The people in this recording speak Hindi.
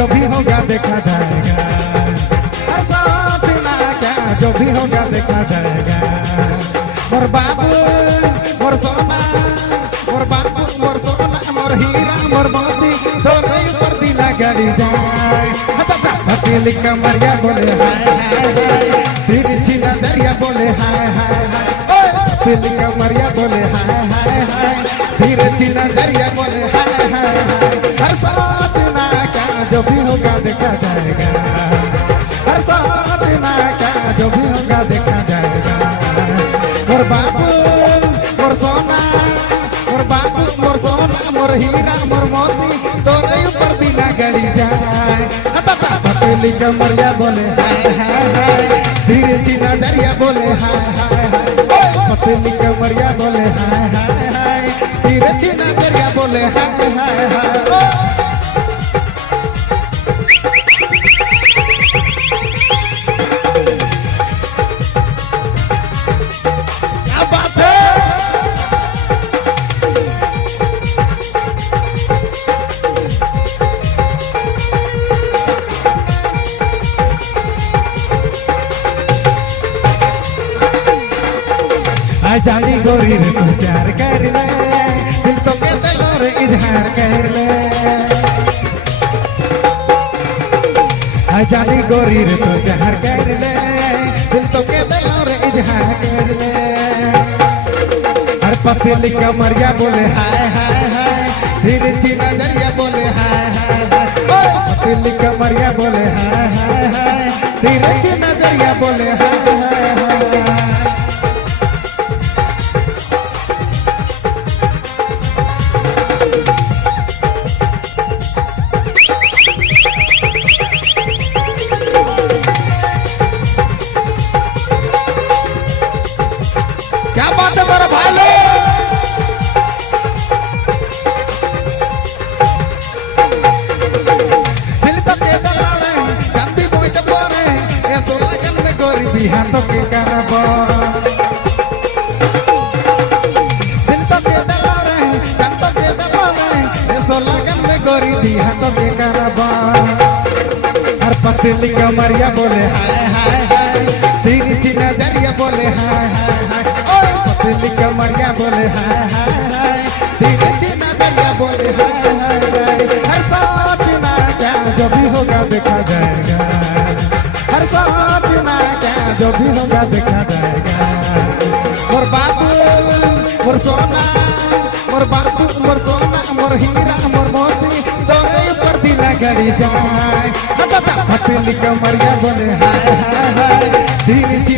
जो भी होगा देखा जाएगा। हर साथ ना क्या जो भी होगा देखा जाएगा। मोर बाबू मोर सोना, मोर बाबू मोर सोना, मोर हीरा मोर मोती, दोनों ऊपर दिला गाड़ी जाए। हथेली कमरिया बोले हाय हाय हाय, तिरछी नजरिया बोले हाय हाय हाय। हथेली कमरिया बोले हाय हाय हाय, तिरछी नजरिया बोले हाय हाय हाय। हर साथ ना क्या जो भी होगा देखा जाएगा। हर साथ ना क्या जो भी होगा देखा जाएगा। मोर बाबू मोर सोना, मोर बाबू मोर सोना, मोर हीरा मोर मोती, दोनों ऊपर दिला गड़ी जाए। हथेली कमरिया बोले हाय हाय हाय, तिरछी नजरिया बोले हाय हाय हाय। हथेली कमरिया बोले हाय हाय हाय, तिरछी नजरिया बोले हाय हाय हाय। जानी गोरी रे तू प्यार कर ले, दिल तो के दिल और इजहार कर ले। जानी गोरी रे तू प्यार कर ले, दिल तो के दिल और इजहार कर ले। हर पसली कमरिया बोले हाय हाय हाय, तिरछी नजरिया बोले हाय हाय हाय। पसली कमरिया बोले हाय हाय हाय, तिरछी नजरिया बोले हाय हाय हाय। हाथों के करबो दिल तो के दलारे, हाथों के दलारे, ये सोलगन में गोरी दी हाथों के करबो। हर पसली कमरिया बोले हाय हाय हाय, तिरछी नजरिया बोले हाय हाय हाय। पसली कमरिया बोले हाय हाय हाय, तिरछी नजरिया बोले हाय हाय हाय। हर साथ ना क्या जो भी होगा देखा जाएगा। हर साथ ना क्या जो भी होगा देखा जाएगा। मोर बाबू मोर सोना, मोर बाबू मोर सोना, मोर हीरा मोर मोती, दोनों ऊपर दिला गड़ी जाए। हथेली कमरिया बोले हाय हाय हाय, तिरछी